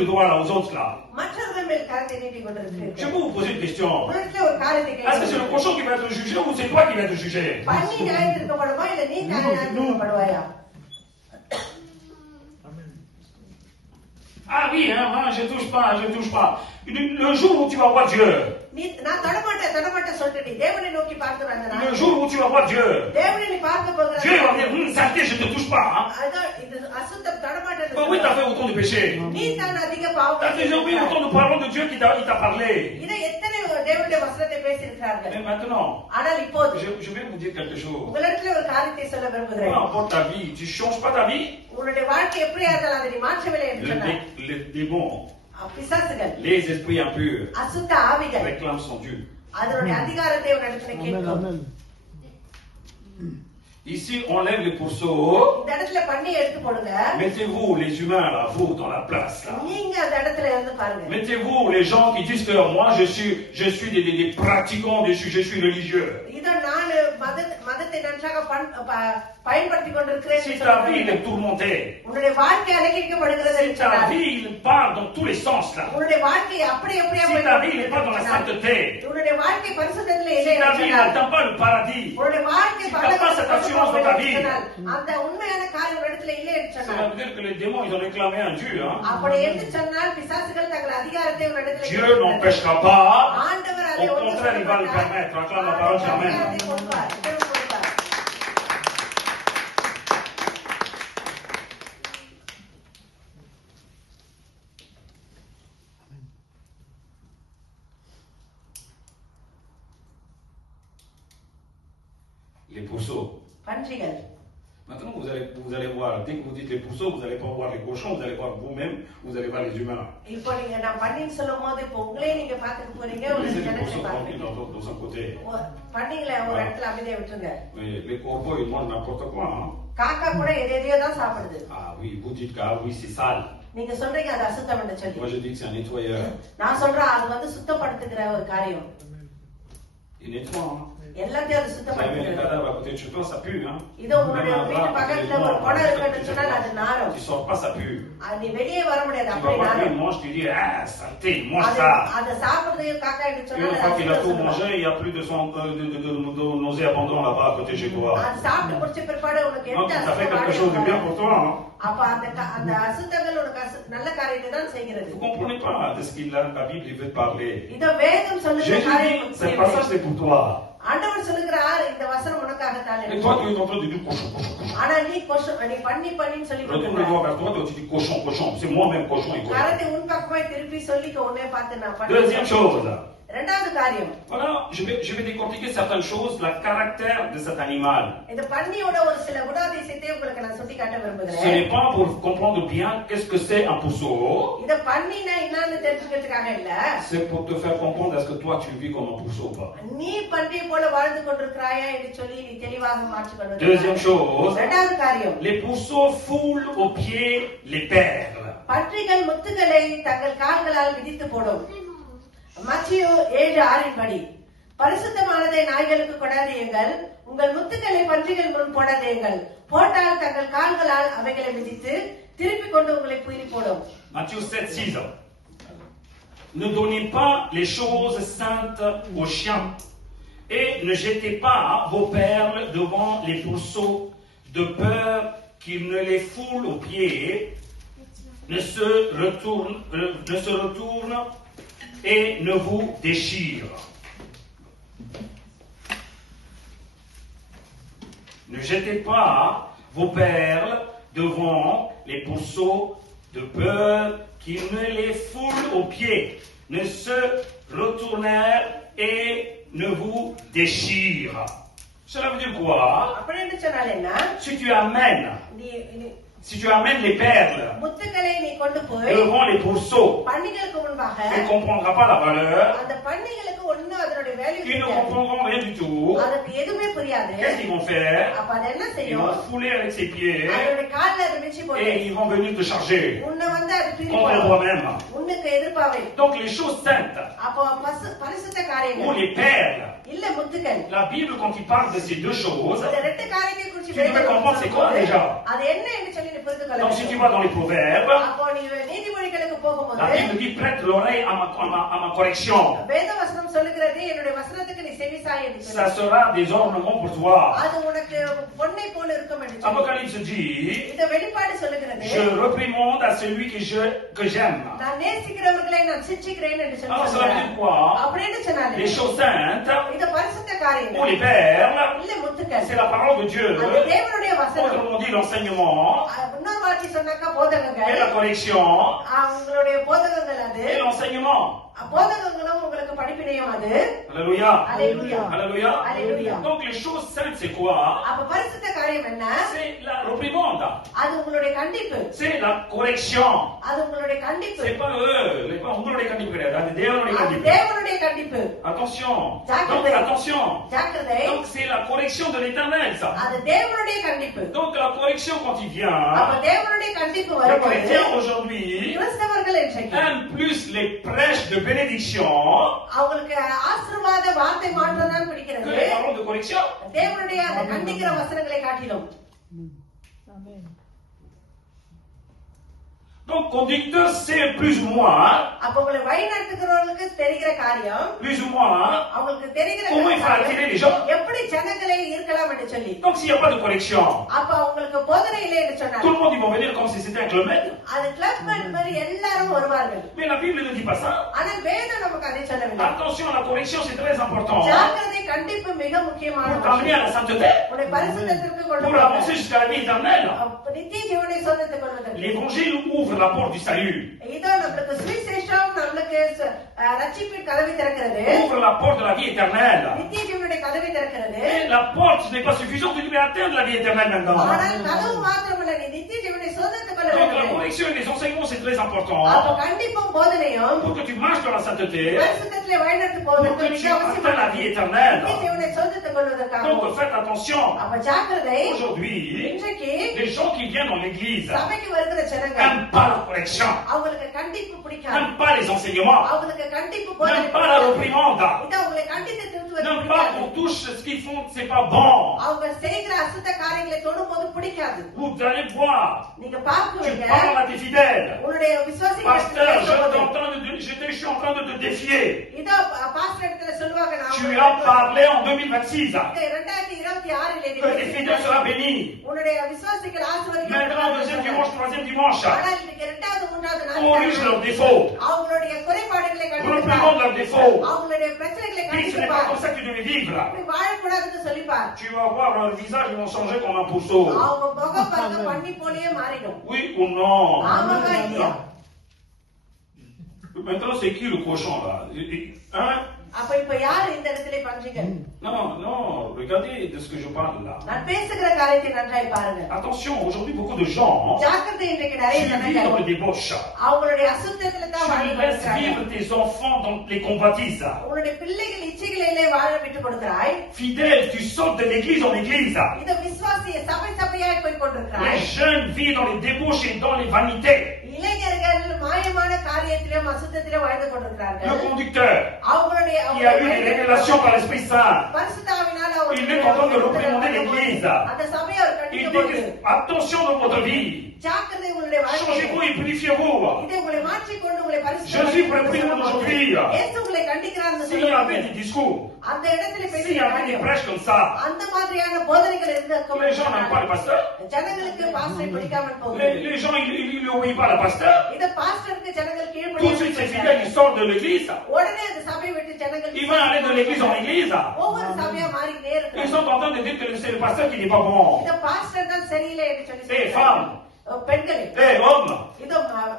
le doigt là aux autres là. மற்றவர்கள் மேல் கரத்தை நீட்டிக் Je கொண்டிருக்கிறீர்கள். vais vous poser une question. உங்களிடத்தில் ஒரு காரியத்தை Est-ce que c'est le கேட்கிறேன். cochon qui va être jugé ou c'est toi qui vas être jugé? பண்ணி நியாயத்திற்கப்படுமா இல்ல நீ நியாயத்திற்கப்படுவாயா? Ah oui, hein, je touche pas, je touche pas. Le jour où tu vas voir Dieu. நீ நான் தொடமாட்டேன் சொல்லிட்டு நீ தேவனை நோக்கி பார்க்கிற அந்த நாள். Le jour où tu vas voir Dieu. தேவனை நீ பார்க்க போகிற Dieu va dire, saleté, je ne te touche pas. Hein. அதான் இந்த அசுத்தம் தொடமாட்டேன். Bah oui, t'as fait autant de péchés. நீ தான் அதிக பாவம் T'as déjà oublié autant de paroles de Dieu qui t'a parlé. இதை எத்தனை தேவனுடைய வசனத்தை பேசியிருக்கிறார்கள். Mais maintenant, ஆனால் இப்போது je vais vous dire quelque chose. உங்களிடத்தில் ஒரு காரியத்தை சொல்ல Peu விரும்புகிறேன். importe ta vie, tu changes pas ta vie. உன்னுடைய வாழ்க்கை எப்படியா இருந்தாலும் அதை நீ மாற்றவில்லை என்று சொன்னார். Les démons, பிசாசுகள், les esprits impurs அசுத்த ஆவிகள் réclament son Dieu. அதனுடைய அதிகாரத்தை உன்னிடத்தில் கேட்கும். Ici, on lève les pourceaux. இந்த இடத்துல பண்ணி எடுத்து போடுங்க. Mettez-vous, les humains, là, vous, dans la place, là. நீங்க அந்த இடத்துல இருந்து பாருங்க. Mettez-vous, les gens qui disent que moi, je suis des pratiquants, je suis religieux. இத நான் மதத்தை நன்றாக பயன்படுத்திக் கொண்டிருக்கிறேன். Si ta vie est tourmentée, உன்னுடைய வாழ்க்கை அலங்கரிக்கப்படுகிறது si ta vie il part dans tous les sens, là. உன்னுடைய வாழ்க்கை அப்படி எப்படியா Si ta vie n'est pas dans la sainteté, உன்னுடைய வாழ்க்கை பரிசுத்தத்திலே si இல்லை ta vie என்றால் n'atteint pas le paradis, உன்னுடைய வாழ்க்கை si t'as pas cette assurance dans ta vie, அந்த உண்மையான காரியம் இடத்துல இல்லை என்று ça சொன்னார். veut dire que les démons, ils ont réclamé un Dieu, hein. அப்படி என்று சொன்னால் பிசாசுகள் தங்கள் அதிகாரத்தை ஒரு இடத்துல Dieu n'empêchera pas, ஆண்டவர் அதை au contraire, il va le permettre. Acclame la parole, Amen. Les pourceaux. பன்றிகள். Maintenant, vous allez voir, dès que vous dites les pourceaux, vous n'allez pas voir les cochons, vous allez voir vous-même, vous allez voir les humains. இப்போ நீங்க நான் பன்னின்னு சொல்லும்போது இப்போ உங்களே நீங்க பார்த்துட்டு போறீங்க. Laissez les pourceaux tranquilles dans un côté. பன்னிகளை ஒரு இடத்துல அமைதியா விட்டுருங்க. Mais les corbeaux, ils mangent n'importe quoi. Hein? காக்கா கூட எதையோ தான் சாப்பிடுது. Ah oui, vous dites que ah, oui, c'est sale. நீங்க சொல்றீங்க அது அசுத்தம் என்று சொல்லி. Moi, je dis que c'est un nettoyeur. நான் சொல்றேன் அது வந்து சுத்தப்படுத்துகிற ஒரு காரியம். Il nettoie. Hein? எல்லாத்தையும் அது Les சுத்தப்படுத்துகிறது. cadavres à côté de chez toi, ça pue. Hein? இது உங்களுடைய வீட்டு பக்கத்துல ஒரு குடம் இருக்குன்னு சொன்னால் அது நாரும். Tu sors pas, ça pue. நீ வெளியே வர முடியாது Tu அப்படி vas voir நாரும். qu'il mange, tu dis ah, saleté, mange ça. அதை சாப்பிடுறது காக்கா என்று Une சொன்னால் fois qu'il a tout mangé, il n'y a plus de nauséabondant là-bas à côté de chez toi. அது சாப்பிட்டு முடிச்ச பிற்பாடு உனக்கு Donc, எந்த ça fait quelque chose de bien pour toi. Hein? அப்ப அந்த அசுத்தங்கள் உனக்கு நல்ல காரியத்தை தான் செய்கிறது. Vous ne comprenez pas de ce qu'il a, la Bible il veut parler. இத வேதம் சொல்லுகிற Jésus காரியம். dit, ce passage c'est pour toi. ஆண்டவர் சொல்லுகிறார் இந்த வசனம் உனக்காக தான். Et toi, tu es en train de dire cochon, cochon, cochon. ஆனா நீ பண்ணின்னு சொல்லி Retourne le doigt vers toi, tu dis cochon, cochon. C'est moi-même cochon et cochon. கரத்தை உன் பக்கமாய் திருப்பி சொல்லிக்க உன்னை பார்த்து நான் Deuxième chose. இரண்டாவது காரியம். Voilà, je vais décortiquer certaines choses, le caractère de cet animal. இந்த பன்னியோட ஒரு சில குணாதிசயத்தை உங்களுக்கு நான் சொல்லி காட்ட Ce விரும்புகிறேன். n'est pas pour comprendre bien qu'est-ce que c'est un pourceau. இத பன்னினா என்னன்னு தெரிஞ்சுக்கிறதுக்காக இல்ல. C'est pour te faire comprendre est-ce que toi tu vis comme un pourceau ou pas. நீ பன்றி போல வாழ்ந்து கொண்டிருக்கிறாயா என்று சொல்லி நீ தெளிவாக மாற்றிக்கொள்ள. Deuxième chose. இரண்டாவது காரியம். Les pourceaux foulent aux pieds les perles. பன்றிகள் முத்துகளை தங்கள் கால்களால் மிதித்து போடும். மத்தேயு 7:6 படி பரிசுத்தமானதை நாய்களுக்கு கொடாதீர்கள், உங்கள் முத்துக்களை பன்றிகள் முன் போடாதீர்கள், போட்டால் தங்கள் கால்களால் அவைகளை மிதித்து திருப்பிக் கொண்டு உங்களை புயிரி போடும். Matthieu 7:6. Ne donnez pas les choses saintes aux chiens et ne jetez pas vos perles devant les pourceaux de peur qu'ils ne les foulent aux pieds, ne se retournent et ne vous déchirent. Ne jetez pas vos perles devant les pourceaux de peur qu'ils ne les foulent aux pieds, ne se retournent et ne vous déchirent. Cela veut dire quoi? Si tu amènes les perles devant les pourceaux, tu ne comprendras pas la valeur, ils ne comprendront rien du tout. Qu'est-ce qu'ils vont faire? Ils vont fouler avec ses pieds et ils vont venir te charger contre toi-même. Donc les choses saintes ou les perles, la Bible quand il parle de ces deux choses, tu devrais comprendre c'est quoi déjà? நீ புரிந்து கொள்ள Donc si tu வேண்டும். vas dans les proverbes, அப்போ நீ நீதிமொழிகளுக்கு la போகும்போது Bible dit prête l'oreille à ma correction. வேத வசனம் சொல்லுகிறது என்னுடைய வசனத்துக்கு நீ செவிசாய் என்று சொல்லி. Ça sera des ornements pour toi. அது உனக்கு பொன்னை போல இருக்கும் என்று சொல்லி. Apocalypse dit, இந்த வெளிப்பாடு சொல்லுகிறது je réprimonde à celui que j'aime. நான் நேசிக்கிறவர்களை நான் சிட்சிக்கிறேன் என்று சொல்லி. Alors ça veut dire quoi? அப்படின்னு சொன்னாரு. Les choses saintes இது பரிசுத்த காரியம். ou les perles, இல்ல முத்துக்கள். c'est la parole de Dieu. அது தேவனுடைய வசனம். Autrement dit, l'enseignement இன்னொரு வார்த்தை சொன்னாக்கா போதகங்கள். et la correction உங்களுடைய போதகங்கள் அது. et l'enseignement. போதகங்களும் உங்களுக்கு படிப்பினையும் அது. Alléluia. Alléluia. Alléluia. Alléluia. Donc les choses saintes, c'est quoi? அப்ப பரிசுத்த காரியம் என்ன? C'est la réprimande. அது உங்களுடைய கண்டிப்பு. C'est la correction. அது உங்களுடைய கண்டிப்பு. C'est pas உங்களுடைய கண்டிப்பு கிடையாது. அது தேவனுடைய அது கண்டிப்பு. தேவனுடைய கண்டிப்பு. Attention. ஜாக்கிரதை. Donc attention. ஜாக்கிரதை. Donc c'est la correction de l'Éternel, ça. அது தேவனுடைய கண்டிப்பு. Donc la correction quand il vient, அப்ப தேவனுடைய கண்டிப்பு les வரும்போது chrétiens aujourd'hui கிறிஸ்தவர்கள் இன்றைக்கு aiment plus les prêches de bénédiction அவங்களுக்கு ஆசீர்வாத வார்த்தை மாற்றம் தான் que பிடிக்கிறது. les paroles de correction. தேவனுடைய அந்த கண்டிக்கிற வசனங்களை காட்டிலும். Donc conducteur c'est plus ou moins, அப்ப உங்களை வழி நடத்துகிறவர்களுக்கு தெரிகிற காரியம் plus ou moins, அவங்களுக்கு தெரிகிற comment il faut attirer காரியம் les gens. எப்படி ஜனங்களை ஈர்க்கலாம் என்று சொல்லி. Donc s'il n'y a pas de correction, அப்ப உங்களுக்கு போதனை இல்லை என்று tout சொன்னார். le monde ils vont venir comme si c'était un club med. அது கிளப் மாதிரி எல்லாரும் வருவார்கள். Mais la Bible ne dit pas ça. ஆனால் வேதம் நமக்கு அதை சொல்லவில்லை. Attention, la correction c'est très important ஜாக்கிரதை கண்டிப்பு மிக முக்கியமான pour t'amener à la sainteté, உன்னை பரிசுத்தத்திற்கு கொண்டு pour avancer jusqu'à la vie éternelle. நித்திய ஜீவனை சொந்தத்துக் கொள்வதற்கு. L'évangile ouvre la porte du salut, இதோ நம்மளுக்கு சுவிசேஷம் நம்மளுக்கு ரட்சிப்பின் கதவை திறக்கிறது. ouvre la porte de la vie éternelle. நித்திய ஜீவனுடைய கதவை திறக்கிறது. Et la porte n'est pas suffisante, tu devais atteindre la vie éternelle maintenant. ஆனால் கதவு மாத்திரமல்ல நீ நித்திய ஜீவனை சொந்தத்துக் கொள்ள Donc la வேண்டும். correction et les enseignements c'est très important அப்ப கண்டிப்பும் போதனையும் pour que tu marches dans la sainteté, பரிசுத்தத்திலே வழிநடத்து pour போவதற்கு que மிக tu atteins la அவசியமானது. vie éternelle. நித்திய ஜீவனை சொந்தத்துக் கொள்வதற்காக. Donc faites attention. அப்ப ஜாக்கிரதை. Aujourd'hui, இன்றைக்கு les gens qui viennent dans l'église சபைக்கு வருகிற ஜனங்கள் n'aiment pas la correction, அவங்களுக்கு கண்டிப்பு பிடிக்காது. n'aiment pas les enseignements, அவங்களுக்கு கண்டிப்பு போதனை n'aiment pas la réprimande, இத உங்களை கண்டித்து திருத்துவது n'aiment pas பிடிக்காது. qu'on touche ce qu'ils font, c'est pas bon. அவங்க செய்கிற அசுத்த காரியங்களை தொடும்போது பிடிக்காது. Vous allez voir, நீங்க tu பார்க்குவீங்க parles à tes fidèles. உங்களுடைய விசுவாசிகள் Pasteur, je suis en train de te défier. இதோ பாஸ்டர் இடத்துல சொல்லுவாங்க Tu as parlé en 2026 2026 que tes fidèles seront bénis. உன்னுடைய விசுவாசிகள் Maintenant, deuxième dimanche, troisième dimanche, ஆனால் இன்னைக்கு இரண்டாவது மூன்றாவது corrige நாள் leurs défauts, அவங்களுடைய குறைபாடுகளை கண்டிப்பார். reprimande leurs défauts. அவங்களுடைய பிரச்சனைகளை Dis, ce n'est pas கண்டிப்பார். comme ça que tu devais vivre. அப்படி வாழக்கூடாதுன்னு சொல்லிப்பார். Tu vas voir leur visage, ils vont changer comme un pourceau. அவங்க முகம் பார்க்க பண்ணி போலயே மாறிடும். Oui ou non? ஆமாவா இல்லையா? Maintenant, c'est qui le cochon là? Hein? அப்ப இப்ப யாரு இந்த இடத்துல பண்றீங்க? Non, non, regardez de ce que je parle là. நான் பேசுகிற காரியத்தை நன்றாய் பாருங்க. Attention, aujourd'hui, beaucoup de gens, ஜாக்கிரதை இன்றைக்கு நிறைய tu vis dans ஜனங்கள் le débauche. அவங்களுடைய அசுத்தத்துல தான் Tu வாழ்ந்து laisses கொண்டிருக்கிறாங்க. vivre tes enfants dans les convoitises. உங்களுடைய பிள்ளைகள் இச்சைகளிலே வாழ விட்டு கொடுக்கிறாய். Fidèle, tu sautes de l'église en église. இந்த விசுவாசிய சபை சபையாய் போய் கொண்டிருக்கிறாய். Les jeunes vivent dans les débauches et dans les vanités. இளைஞர்கள் மாயமான காரியத்திலும் அசுத்தத்திலும் வாழ்ந்து Le கொண்டிருக்கிறார்கள். conducteur அவங்களுடைய qui a eu des révélations par l'Esprit Saint, பரிசுத்தாவினால il est en train de réprimander l'église. அந்த சபையை அவர் Il கண்டிக்கும் dit பொழுது que, attention dans votre vie, ஜாக்கிரதை உங்களுடைய வாழ்க்கையிலே. changez-vous et purifiez-vous. இதை உங்களை மாற்றிக்கொண்டு உங்களை Jésus réprimande aujourd'hui. இயேசு உங்களை கண்டிக்கிறார்னு S'il y avait சொல்லுவாங்க. des discours, அந்த இடத்துல s'il y avait des prêches comme ça, அந்த மாதிரியான போதனைகள் les gens n'aiment pas le pasteur. ஜனங்களுக்கு பாஸ்டரை பிடிக்காமல் போகுது. Les gens, ils n'obéissent pas à la pasteur. இத பாஸ்டருக்கு ஜனங்கள் Tout de suite, ces fidèles, கீழ்ப்படியாமல் ils sortent de l'église. உடனே அந்த சபையை விட்டு ஜனங்கள் Ils vont aller de l'église en église. ஒவ்வொரு சபையா மாறிக்கிட்டே Ils இருக்காங்க. sont en train de dire que c'est le pasteur qui n'est pas bon. இத பாஸ்டர் தான் சரியில்லை என்று சொல்லி Hey, சொல்றாங்க. femme. பெண்களே Hé, homme, இதோ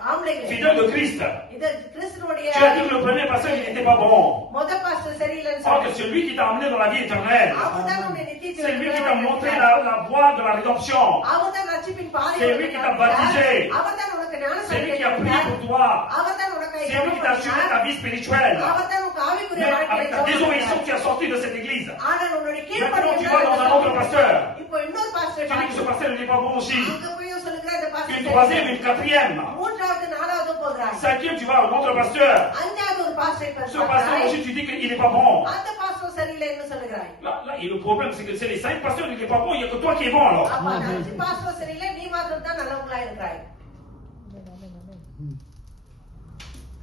ஆம்பளைகளே fidèle de Christ, இத கிறிஸ்துவோடைய tu as dit que le premier pasteur, il n'était pas bon. முத பாஸ்டர் சரியில்லைன்னு Or que சொல்லி celui qui t'a amené dans la vie éternelle, அவர்தான் உன்னை நித்திய c'est lui qui ஜீவனுக்கு t'a montré la voie de la rédemption, அவர்தான் ரட்சிப்பின் பாதையை C'est lui qui t'a baptisé. அவர்தான் உனக்கு c'est lui qui a ஞானஸ்நானம் prié pour toi, அவர்தான் உனக்கு c'est lui qui t'a assuré ta vie spirituelle. அவர்தான் உனக்கு ஆவிக்குரிய Mais வாழ்க்கையை avec ta désobéissance, tu es sorti de cette église. ஆனால் உன்னுடைய Maintenant, tu vas dans un autre pasteur. இப்போ இன்னொரு pastor Tu dis que ce pasteur n'est pas bon aussi. அங்க போய் சொல்லுகிற இந்த Une pastor troisième, une quatrième. மூன்றாவது நாலாவது போகிறாய் Cinquième, tu vas à un autre pasteur. அஞ்சாவது ஒரு pastor Ce pasteur aussi, tu dis qu'il n'est pas bon. அந்த பாஸ்டர் விசுவாசம் சரியில்லைன்னு சொல்லுகிறாய். Là, et le problème, c'est que c'est les 5 pasteurs qui sont pas bons, il n'y a que toi qui es bon alors. அப்ப அந்த 5 பாஸ்டர் சரியில்லை, நீ மாத்திரம் தான் நல்லவங்களா இருக்கிறாய்.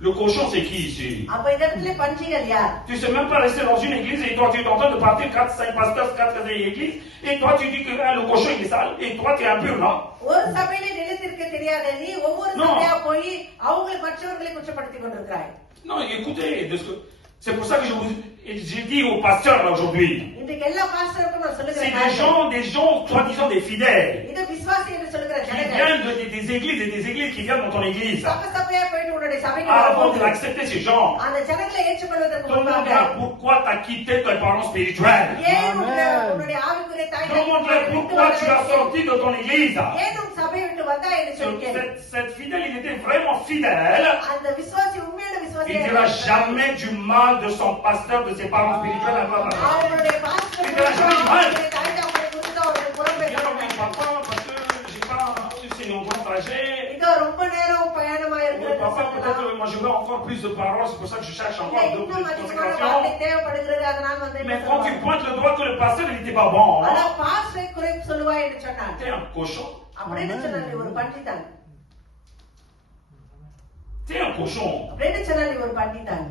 Le cochon, c'est qui ici? அப்ப இந்த இடத்துல பன்றிகள் யார்? Tu sais même pas rester dans une église et toi tu es en train de partir 4-5 pasteurs, 4 églises et toi tu dis que le cochon il est sale et toi tu es impur, non? ஒரு சபையில நிலைத்திருக்க தெரியாத நீ ஒவ்வொரு சபையா போய் அவங்க மற்றவர்களை குற்றப்படுத்திக் கொண்டிருக்கிறாய். Non, écoutez, c'est pour ça que j'ai dit aux pasteurs là aujourd'hui. இன்றைக்கு எல்லா பாஸ்டருக்கும் நான் C'est சொல்லுகிறேன். des gens, soi-disant des fidèles, இது விசுவாசி என்று சொல்லுகிற qui ஜனங்கள். viennent des églises et des églises qui viennent dans ton église. சபையா போயிட்டு உன்னுடைய சபைக்கு Avant வரும்போது d'accepter ces gens, அந்த ஜனங்களை ஏற்றுக்கொள்வதற்கு demande-leur முன்பாக pourquoi tu as quitté tes parents spirituels. ஏன் உன்னுடைய ஆவிக்குரிய தாய் Demande-leur pourquoi tu as sorti de ton église. ஏன் உன் சபையை விட்டு வந்தா என்று சொல்லி Cette fidèle, il était vraiment fidèle. அந்த விசுவாசி உண்மையான Il விசுவாசி ne dira jamais du mal de son pasteur, de ses parents spirituels à papa. அவருடைய பாஸ்டர் அவருடைய தாய் தகப்பனை குறித்து அவர்கள் புறம் Il dira, பேச oui, papa, parce que j'ai pas, c'est un grand trajet. இதோ ரொம்ப நேரம் பயணமா Oui, இருக்கிறது papa, peut-être சொல்லலாம். que moi je veux encore plus de paroles, c'est pour ça que je cherche encore de plus இன்னும் de அதிகமான வார்த்தை consécration. தேவைப்படுகிறது அதனால வந்து Mais quand tu pointes le doigt que le pasteur il n'était pas bon, ஆனா பாஸ்டரை குறை சொல்லுவாய் என்று சொன்னார். t'es un cochon. அப்படின்னு சொன்னார், நீ ஒரு பண்டிதான். T'es un cochon. அப்படின்னு சொன்னார், நீ ஒரு பண்டிதான்.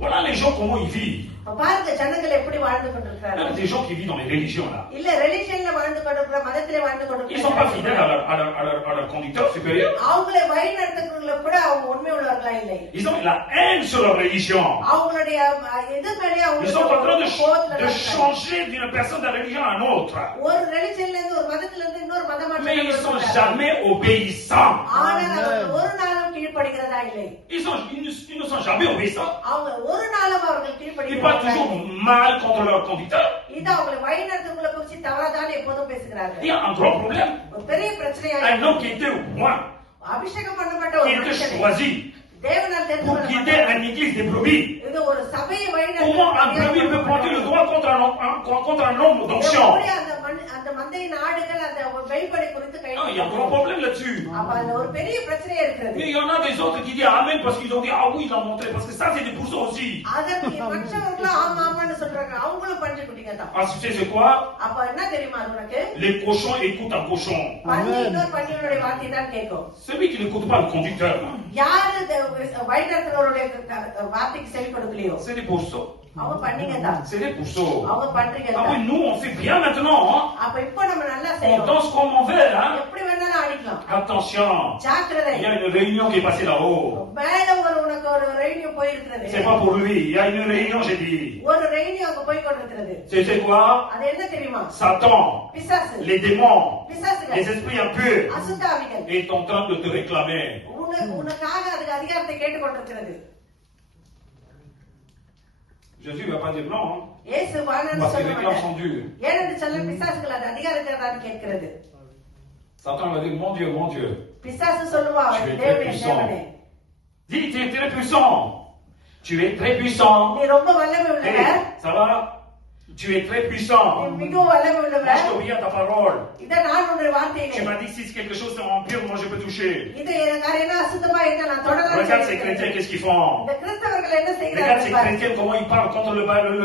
Voilà les gens comment ils vivent. இப்ப பாருங்க ஜனங்கள் எப்படி வாழ்ந்து கொண்டிருக்கிறார்கள். Même des gens qui vivent dans les religions là. இல்ல ரிலிஜியன்ல வாழ்ந்து கொண்டிருக்கிற மதத்திலே வாழ்ந்து Ils sont pas fidèles கொண்டிருக்கிறார்கள். à leur conducteur supérieur. அவங்களை வழி நடத்துறவங்கள கூட அவங்க உண்மை உள்ளவர்களா இல்லை. Ils ont la haine sur leur religion. அவங்களுடைய எது மேலே Ils sont en train de அவங்க changer d'une personne de la religion à une autre. ஒரு ரிலிஜியன்ல இருந்து ஒரு மதத்துல இருந்து இன்னொரு மதம் Mais ils sont jamais obéissants. ஆனால் அவர்கள் ஒரு நாளும் கீழ்ப்படுகிறதா இல்லை. Ils ne sont jamais obéissants. அவங்க ஒரு நாளும் அவர்கள் Ils கீழ்ப்படுகிறதா parlent toujours mal contre leur conducteur. இது அவங்களை வழி நடத்துறவங்களை குறித்து தவறாதான் எப்போதும் பேசுகிறார்கள். Il y a un grand problème. ஒரு பெரிய பிரச்சனையா Un homme qui était loin, அபிஷேகம் பண்ணப்பட்ட qui ஒரு était மனுஷனை choisi தேவனால் தெரிந்து pour guider கொள்ளப்பட்ட une église des brebis. இது ஒரு சபையை வழி Comment un brebis peut pointer le doigt contre un homme d'onction? அந்த மந்தையின் ஆடுகள் அந்த வெளிப்படை குறித்து கை Il y a un grand problème là-dessus. அப்ப அதுல ஒரு பெரிய பிரச்சனையா இருக்கிறது. Mais il y en a des autres qui disent Amen parce qu'ils ont dit ah oui, il a montré. Parce que ça, c'est des poussons aussi. அதற்கு மற்றவர்களும் ஆமா ஆமான்னு சொல்றாங்க. அவங்களும் பஞ்சு குட்டிங்க தான். Ah, tu sais c'est quoi? அப்ப என்ன தெரியுமா அது உனக்கு? Les cochons écoutent un cochon. பஞ்சு இன்னொரு பஞ்சினுடைய வார்த்தை தான் கேட்கும். Celui qui n'écoute pas le conducteur, யாரு வழி நடத்துறவருடைய வார்த்தைக்கு செவி கொடுக்கலையோ c'est des poussons. அவங்க பண்ணிங்க தான். C'est des poussons. அவங்க பண்றீங்க Ah oui, தான். nous on fait bien maintenant. Hein? அப்ப இப்ப நம்ம நல்லா On செய்யணும். danse comme on veut. Hein? எப்படி வேணாலும் ஆடிக்கலாம். Attention, ஜாக்கிரதை. il y a une réunion qui est passée là-haut. மேல உனக்கு ஒரு ரெயினியோ போயிருக்கிறது. C'est pas pour lui. Il y a une réunion, j'ai dit. ஒரு ரெயினியோ அங்க போய் கொண்டிருக்கிறது. C'est quoi? அது என்ன தெரியுமா? Satan, பிசாசு. les démons, பிசாசுகள். les esprits impurs அசுத்தாவிகள். est en train de te réclamer. உனக்காக அதுக்கு அதிகாரத்தை கேட்டுக்கொண்டிருக்கிறது. Jésus ne va pas dire non. Hein? இயேசு வானன்னு Parce que சொல்ல les réclames மாட்டார். sont durs. ஏனென்று சொல்ல பிசாசுகள் அது அதிகாரத்தை தான் கேட்கிறது. Satan va dire mon Dieu. பிசாசு சொல்லுவா Tu es très தேவனே puissant. தேவனே. Dis, tu es très puissant. Tu es très puissant. நீ ரொம்ப வல்லமை Hey, உள்ளவர். ça va? Tu es très puissant. நீ மிகவும் வல்லமை Moi, je உள்ளவர். t'obéis à ta parole. இத நான் உன்னுடைய Tu வார்த்தையிலே. m'as dit si c'est quelque chose en pire, moi je peux toucher. இது எனக்கு என்ன அசுத்தமா இருந்தா நான் தொடலாம். Regarde ces chrétiens, qu'est-ce qu'ils font? இந்த கிறிஸ்தவர்கள் என்ன Regarde ces செய்கிறார்கள்? chrétiens, comment ils parlent contre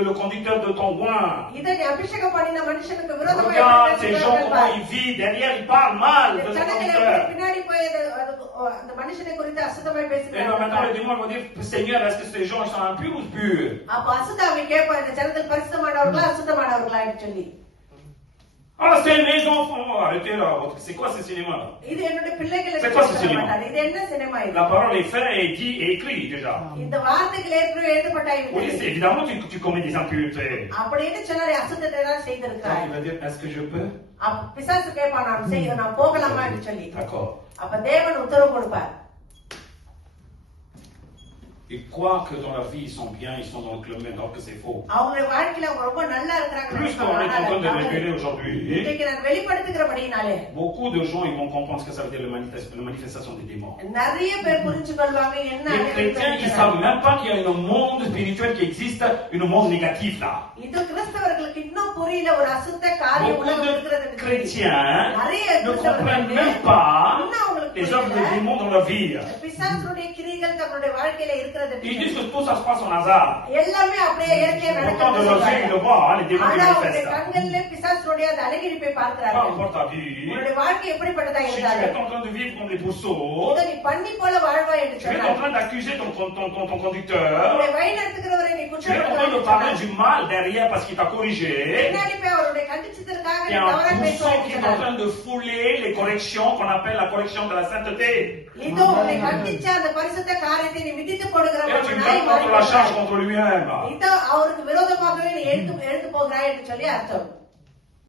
le conducteur de ton oin. இதை நீ அபிஷேகம் பண்ணின மனுஷனுக்கு விரோதமா Regarde எப்படி ces gens, பேசுகிறார்கள் comment பார். ils vivent. Derrière, ils parlent mal de இந்த ce ஜனங்கள் conducteur. எப்படி பின்னாடி போய் அந்த mனுஷனை குறித்து அசுத்தமாய் Et maintenant, les பேசுகிறார்கள். démons vont dire Seigneur, est-ce que ces gens ils sont impurs ou purs? அப்ப அசுத்தாவி கேட்பா இந்த ஜனங்கள் பரிசுத்தமானவர்களா அசுத்தமானவர்களா சொல்லி. Ah, c'est mes enfants. Arrêtez là. C'est quoi ce cinéma là? இது என்னுடைய பிள்ளைகளை C'est quoi ce சொல்ல cinéma? மாட்டாரு. இது என்ன சினிமா இது? La parole est faite et dit et écrit déjà. இந்த வார்த்தைகள் ஏற்கனவே Oui, எழுதப்பட்டாயிருக்கு. c'est évidemment tu commets des impuretés. அப்படின்னு சொன்னாரு அசுத்தத்தை தான் Ah, செய்திருக்கிறாய். il va dire est-ce que je peux? அப்ப பிசாசு கேட்பா நான் செய்ய நான் போகலாமா என்று சொல்லி. D'accord. அப்ப தேவன் உத்தரவு கொடுப்பார். Ils croient que dans leur vie ils sont bien, ils sont dans le club, mais alors que c'est faux. அவங்க வாழ்க்கையில அவங்க ரொம்ப நல்லா இருக்கிறாங்க. Plus qu'on est en train de révéler aujourd'hui, இன்னைக்கு நான் வெளிப்படுத்துகிறபடினாலே beaucoup de gens ils vont comprendre ce que ça veut dire la manifestation des démons. நிறைய பேர் புரிஞ்சு கொள்வாங்க என்ன Les chrétiens ils savent même pas qu'il y a un monde spirituel qui existe, un monde négatif là. இது கிறிஸ்தவர்களுக்கு இன்னும் புரியல ஒரு அசுத்த காரியம் Beaucoup உலகம் de இருக்கிறது. chrétiens நிறைய ne comprennent même pas les œuvres de démons dans leur vie. பிசாசுடைய கிரியைகள் தங்களுடைய வாழ்க்கையில இருக்கிறது. Ils disent que tout ça se passe en hasard. எல்லாமே அப்படியே இயற்கையா Pourtant, de நடக்குது. leurs yeux, ils le voient, les démons qui ஆனா உங்களுடைய manifestent. கண்களிலே பிசாசுடைய அந்த அழகிரிப்பை Peu பார்க்கிறார்கள். importe ta vie, உங்களுடைய வாழ்க்கை எப்படிப்பட்டதா si tu இருந்தாலும் es en train de vivre comme des pourceaux, இதை நீ பண்ணி போல வாழ்வாய் என்று tu es en சொன்னார். train d'accuser ton conducteur, உங்களுடைய வழி நடத்துகிறவரை நீ tu es en குற்றப்படுத்த train de வேண்டும் parler சொன்னார். du mal derrière parce qu'il t'a corrigé. பின்னாடி போய் அவருடைய கண்டிச்சதற்காக Il நீ y a தவறா un பேசுவாய் pourceau என்று qui est en சொன்னார். train de fouler les corrections qu'on appelle la correction de la sainteté. இதோ உன்னை கண்டிச்ச அந்த பரிசுத்த காரியத்தை நீ மிதித்து போடுகிற Et tu ஒரு me நாய் donnes contre la charge மாறி contre lui-même. இதோ அவருக்கு விரோதமாகவே நீ எழுந்து போகிறாய் என்று சொல்லி அர்த்தம்.